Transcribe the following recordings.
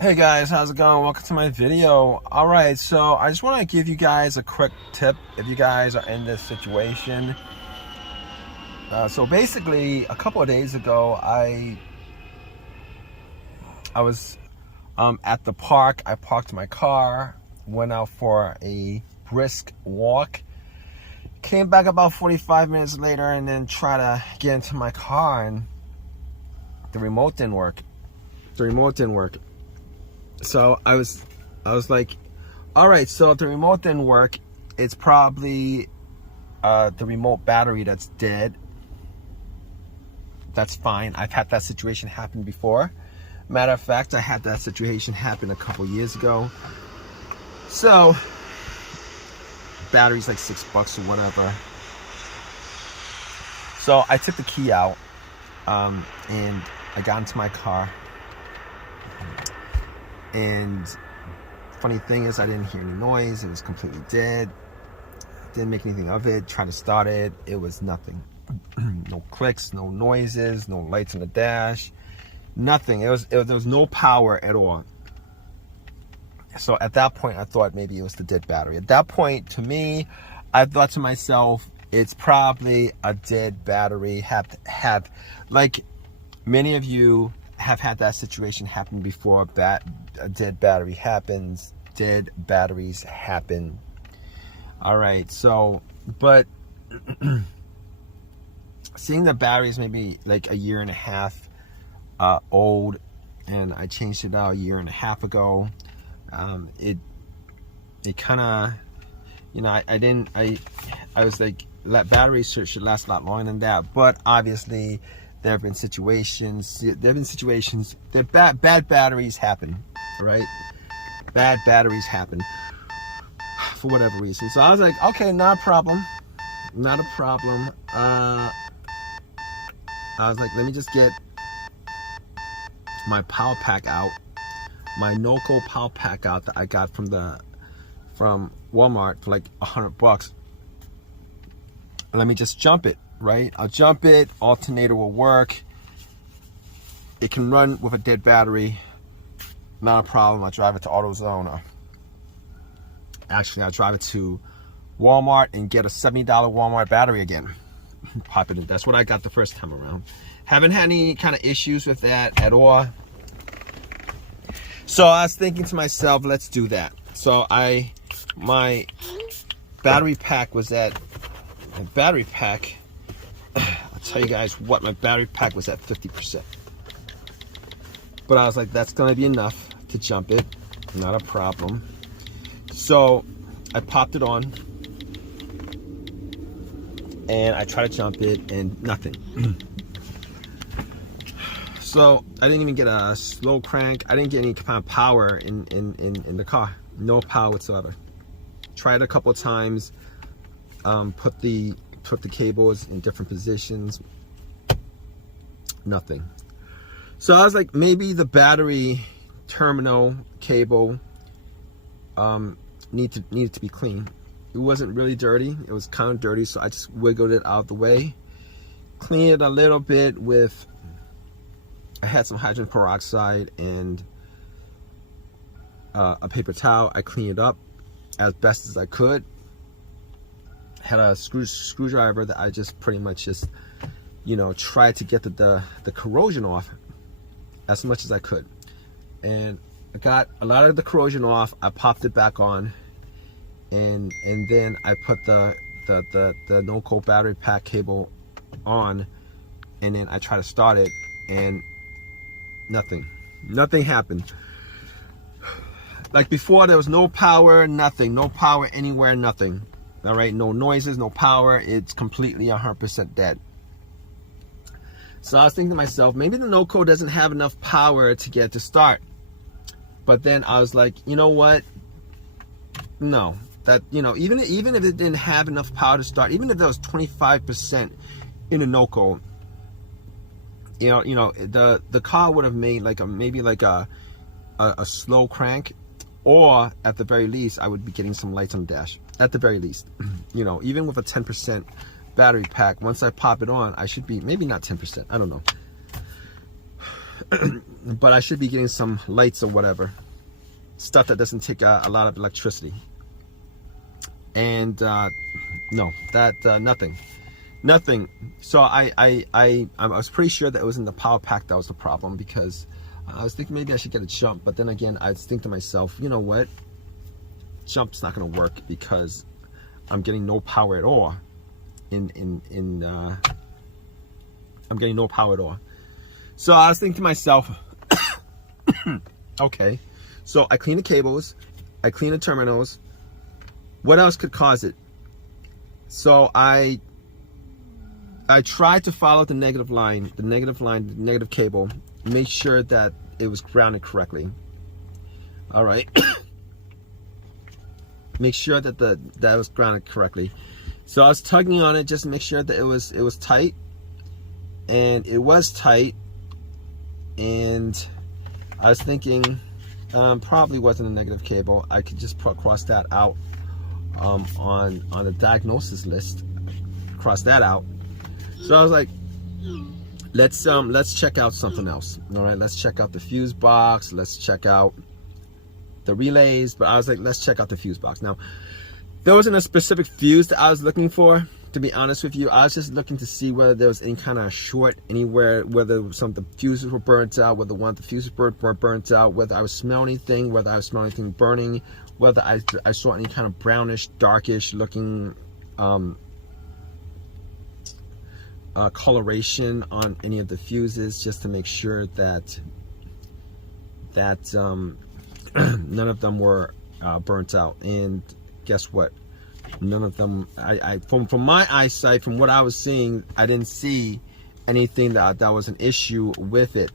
Hey guys, how's it going? Welcome to my video. Alright, so I just want to give you guys a quick tip if you guys are in this situation. So basically, a couple of days ago, I was at the park. I parked my car, went out for a brisk walk, came back about 45 minutes later, and then tried to get into my car, and the remote didn't work. So I was like, all right, so if the remote didn't work, it's probably the remote battery that's dead. That's fine. I've had that situation happen before. Matter of fact, I had that situation happen a couple years ago. So battery's like $6 or whatever. So I took the key out and I got into my car. And funny thing is, I didn't hear any noise. It was completely dead. Didn't make anything of it. Tried to start it. It was nothing. No clicks, no noises, no lights on the dash, nothing. There was no power at all. So at that point, I thought maybe it was the dead battery. At that point, to me, I thought to myself, it's probably a dead battery. Have like many of you have had that situation happen before. A dead battery happens. Dead batteries happen. All right, so, but seeing the batteries maybe like a year and a half old, and I changed it out a year and a half ago. It kind of, you know, I was like, batteries should last a lot longer than that. But obviously, there have been situations. That bad batteries happen, right? Bad batteries happen for whatever reason. So I was like, okay, not a problem. I was like, let me just get my power pack out, my Norco power pack out that I got from Walmart for like $100. Let me just jump it, right? I'll jump it. Alternator will work. It can run with a dead battery. Not a problem. I'll drive it to AutoZone. Actually, I'll drive it to Walmart and get a $70 Walmart battery again. Pop it in. That's what I got the first time around. Haven't had any kind of issues with that at all. So I was thinking to myself, let's do that. So my battery pack was at, I'll tell you guys what, my battery pack was at 50%. But I was like, that's gonna be enough to jump it, not a problem. So I popped it on and I tried to jump it and nothing. So I didn't even get a slow crank. I didn't get any kind of power in the car. No power whatsoever. Tried a couple of times, put the cables in different positions. Nothing. So I was like, maybe the battery terminal cable needed to be clean. It wasn't really dirty. It was kind of dirty, so I just wiggled it out of the way. Cleaned it a little bit with, I had some hydrogen peroxide and a paper towel. I cleaned it up as best as I could. Had a screwdriver that I just pretty much just, you know, tried to get the corrosion off as much as I could. And I got a lot of the corrosion off. I popped it back on, and then I put the Norco battery pack cable on, and then I tried to start it, and nothing happened. Like before, there was no power, nothing, no power anywhere, nothing. All right, no noises, no power. It's completely 100% dead. So I was thinking to myself, maybe the Norco doesn't have enough power to get to start. But then I was like, you know what? No, that, you know, even if it didn't have enough power to start, even if there was 25% in a Norco, you know, the car would have made like maybe a slow crank, or at the very least, I would be getting some lights on the dash. At the very least, you know, even with a 10% battery pack, once I pop it on, I should be, maybe not 10%, I don't know. but I should be getting some lights or whatever, stuff that doesn't take a lot of electricity. And no, that nothing. So I was pretty sure that it was in the power pack that was the problem, because I was thinking maybe I should get a jump, but then again I think to myself, you know what, jump's not going to work because I'm getting no power at all. I'm getting no power at all. So I was thinking to myself, okay, so I clean the cables, I clean the terminals. What else could cause it? So I tried to follow the negative cable, make sure that it was grounded correctly. All right. Make sure that that was grounded correctly. So I was tugging on it just to make sure that it was tight, and it was tight. And I was thinking, probably wasn't a negative cable. I could just cross that out on the diagnosis list. Cross that out. So I was like, let's check out something else. All right, let's check out the fuse box. Let's check out the relays. But I was like, let's check out the fuse box. Now, there wasn't a specific fuse that I was looking for, to be honest with you. I was just looking to see whether there was any kind of short anywhere, whether some of the fuses were burnt out, whether one of the fuses were burnt out, whether I was smelling anything, whether I was smelling anything burning, whether I saw any kind of brownish, darkish looking coloration on any of the fuses, just to make sure that none of them were burnt out. And guess what? None of them. From my eyesight, from what I was seeing, I didn't see anything that was an issue with it.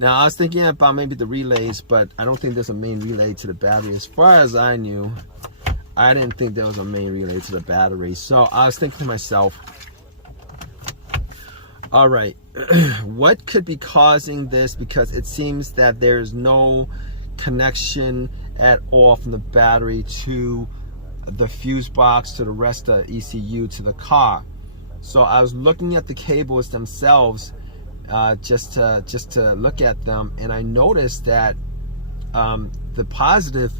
Now I was thinking about maybe the relays, but I don't think there's a main relay to the battery. As far as I knew, I didn't think there was a main relay to the battery. So I was thinking to myself, all right, what could be causing this? Because it seems that there's no connection at all from the battery to the fuse box, to the rest of ECU, to the car. So I was looking at the cables themselves, just to look at them, and I noticed that the positive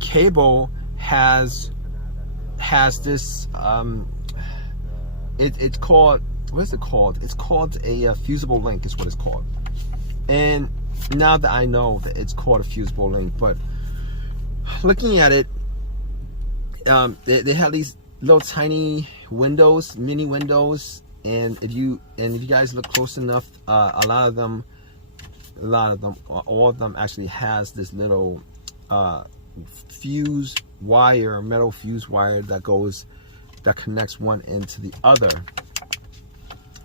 cable has this it's called, what is it called? It's called a fusible link is what it's called. And now that I know that it's called a fusible link, but looking at it, they have these little tiny windows, mini windows, and if you guys look close enough, all of them actually has this little fuse wire, metal fuse wire that connects one end to the other.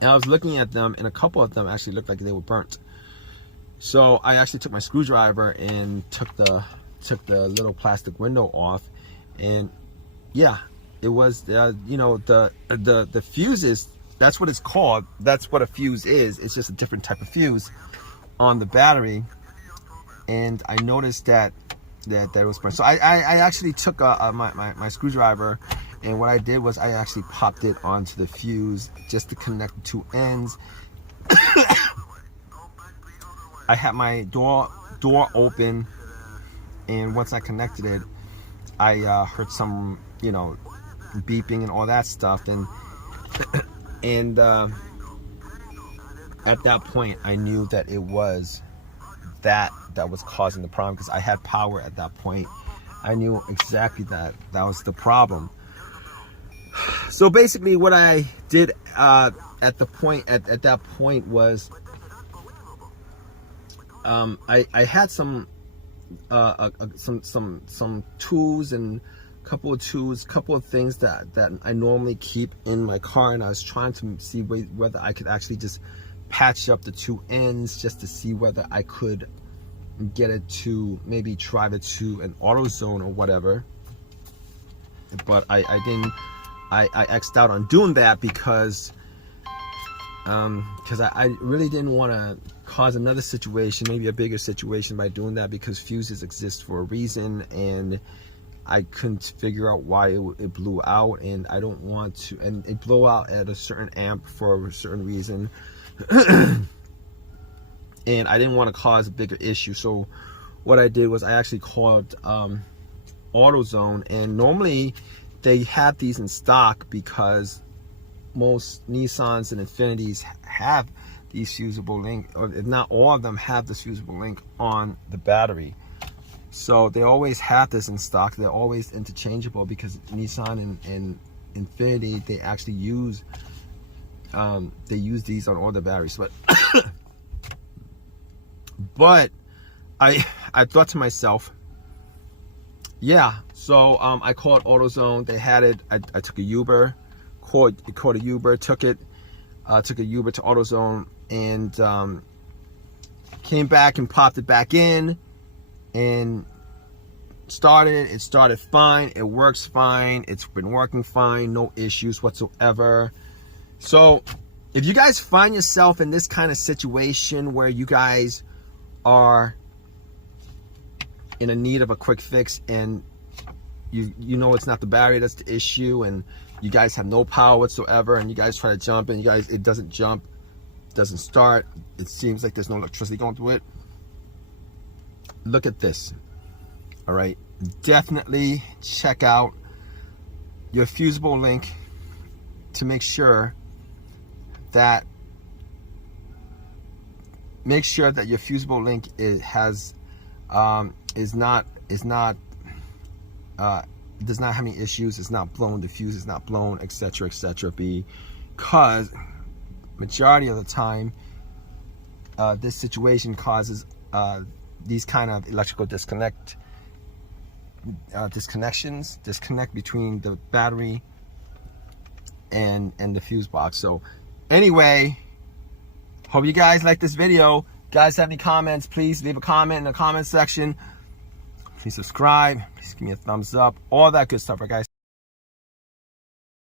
And I was looking at them, and a couple of them actually looked like they were burnt. So I actually took my screwdriver and took the little plastic window off, and yeah, it was you know, the fuses, that's what it's called. That's what a fuse is. It's just a different type of fuse on the battery. And I noticed that was burnt. So I actually took my screwdriver, and what I did was I actually popped it onto the fuse just to connect the two ends. I had my door open, and once I connected it, I heard some, you know, beeping and all that stuff, and at that point I knew that it was that was causing the problem, because I had power at that point. I knew exactly that was the problem. So basically what I did at that point was I had some tools, and couple of things that I normally keep in my car, and I was trying to see whether I could actually just patch up the two ends, just to see whether I could get it to maybe drive it to an AutoZone or whatever. But I didn't. I X'd out on doing that because I really didn't want to cause another situation, maybe a bigger situation, by doing that, because fuses exist for a reason, and I couldn't figure out why it blew out, and I don't want to. And it blew out at a certain amp for a certain reason. and I didn't want to cause a bigger issue. So what I did was I actually called AutoZone, and normally they have these in stock because most Nissans and Infinitis have these fusible link, or if not all of them have this fusible link on the battery. So they always have this in stock. They're always interchangeable because Nissan and Infiniti, they actually use these on all the batteries. But I thought to myself, yeah. So I called AutoZone. They had it. I took a Uber, called a Uber, took a Uber to AutoZone, and came back and popped it back in and started. It started fine. It works fine. It's been working fine. No issues whatsoever. So if you guys find yourself in this kind of situation where you guys are in a need of a quick fix, and you know it's not the battery that's the issue, and you guys have no power whatsoever, and you guys try to jump and it doesn't jump, doesn't start, it seems like there's no electricity going through it, look at this. All right, definitely check out your fusible link to make sure that your fusible link does not have any issues. It's not blown, the fuse is not blown, etc., etc. Because majority of the time this situation causes these kind of electrical disconnect between the battery and the fuse box. So anyway, hope you guys like this video. Guys, have any comments, please leave a comment in the comment section. Please subscribe, please give me a thumbs up, all that good stuff, right guys?